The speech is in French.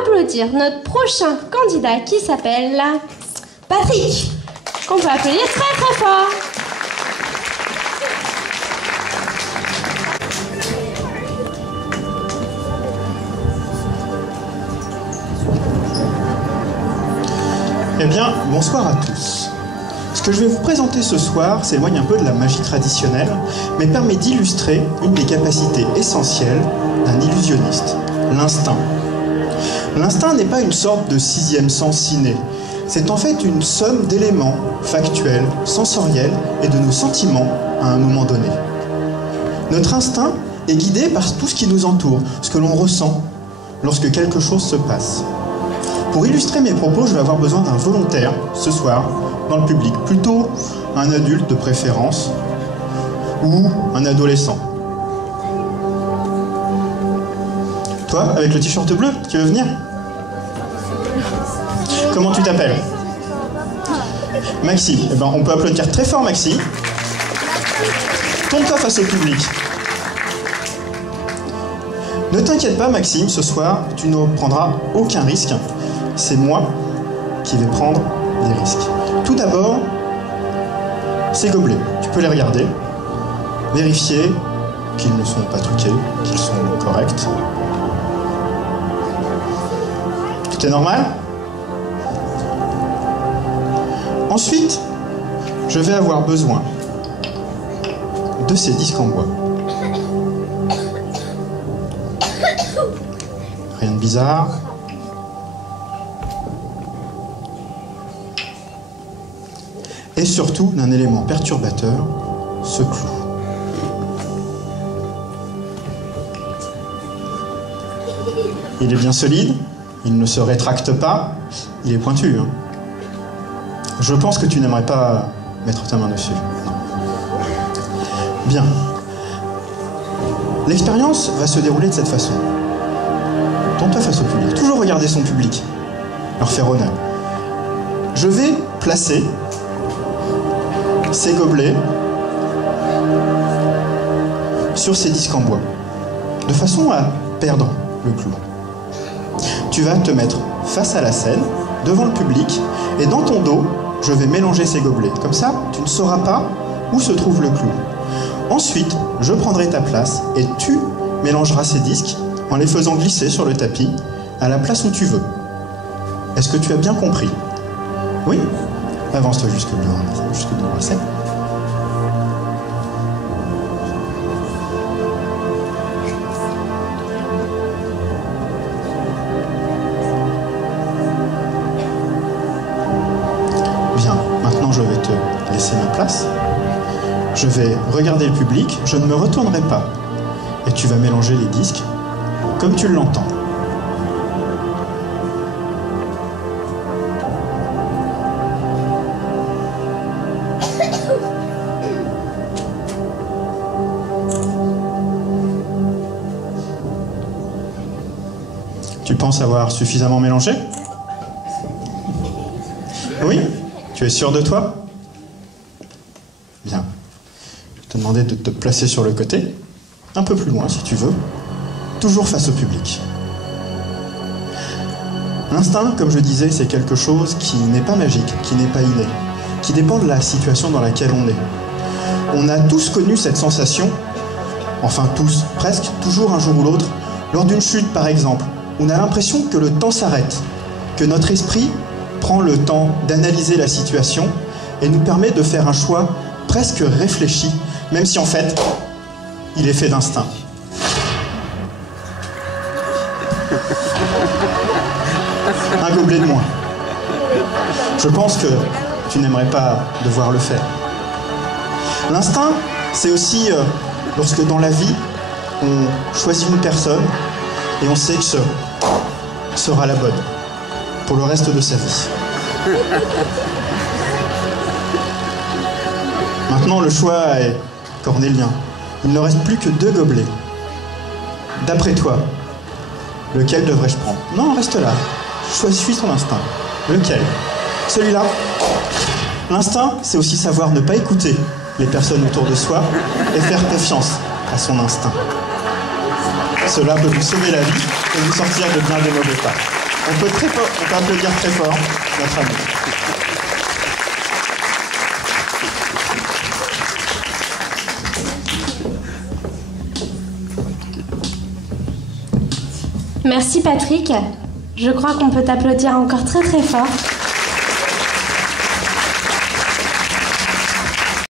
applaudir notre prochain candidat qui s'appelle Patrick, qu'on peut applaudir très très fort. Eh bien, bonsoir à tous. Ce que je vais vous présenter ce soir s'éloigne un peu de la magie traditionnelle, mais permet d'illustrer une des capacités essentielles d'un illusionniste, l'instinct. L'instinct n'est pas une sorte de sixième sens inné. C'est en fait une somme d'éléments factuels, sensoriels et de nos sentiments à un moment donné. Notre instinct est guidé par tout ce qui nous entoure, ce que l'on ressent lorsque quelque chose se passe. Pour illustrer mes propos, je vais avoir besoin d'un volontaire ce soir dans le public, plutôt un adulte de préférence ou un adolescent. Toi, avec le t-shirt bleu, tu veux venir? Comment tu t'appelles? Maxime. Eh ben, on peut applaudir très fort Maxime. Tourne-toi face au public. Ne t'inquiète pas Maxime, ce soir, tu ne prendras aucun risque. C'est moi qui vais prendre des risques. Tout d'abord, ces gobelets. Tu peux les regarder, vérifier qu'ils ne sont pas truqués, qu'ils sont corrects. Tout est normal? Ensuite, je vais avoir besoin de ces disques en bois. Rien de bizarre. Et surtout d'un élément perturbateur, ce clou. Il est bien solide, il ne se rétracte pas, il est pointu. Hein. Je pense que tu n'aimerais pas mettre ta main dessus. Non. Bien. L'expérience va se dérouler de cette façon. Tourne-toi face au public. Toujours regarder son public. Leur faire honneur. Je vais placer ces gobelets sur ces disques en bois, de façon à perdre le clou. Tu vas te mettre face à la scène, devant le public, et dans ton dos, je vais mélanger ces gobelets. Comme ça, tu ne sauras pas où se trouve le clou. Ensuite, je prendrai ta place et tu mélangeras ces disques en les faisant glisser sur le tapis à la place où tu veux. Est-ce que tu as bien compris? Oui? Avance-toi jusque devant la scène. Bien, maintenant je vais te laisser ma place. Je vais regarder le public, je ne me retournerai pas. Et tu vas mélanger les disques comme tu l'entends. Tu penses avoir suffisamment mélangé? Oui? Tu es sûr de toi? Bien. Je vais te demander de te placer sur le côté, un peu plus loin si tu veux, toujours face au public. L'instinct, comme je disais, c'est quelque chose qui n'est pas magique, qui n'est pas inné, qui dépend de la situation dans laquelle on est. On a tous connu cette sensation, enfin tous, presque, toujours un jour ou l'autre, lors d'une chute par exemple. On a l'impression que le temps s'arrête, que notre esprit prend le temps d'analyser la situation et nous permet de faire un choix presque réfléchi, même si en fait, il est fait d'instinct. Un gobelet de moins. Je pense que tu n'aimerais pas devoir le faire. L'instinct, c'est aussi lorsque dans la vie, on choisit une personne et on sait que ce sera la bonne pour le reste de sa vie. Maintenant, le choix est cornélien. Il ne reste plus que 2 gobelets. D'après toi, lequel devrais-je prendre? Non, reste là. Suis ton instinct. Lequel? Celui-là? L'instinct, c'est aussi savoir ne pas écouter les personnes autour de soi et faire confiance à son instinct. Cela peut vous sauver la vie et vous sortir de bien des mauvais pas. On peut applaudir très fort notre ami. Merci Patrick. Je crois qu'on peut t'applaudir encore très très fort.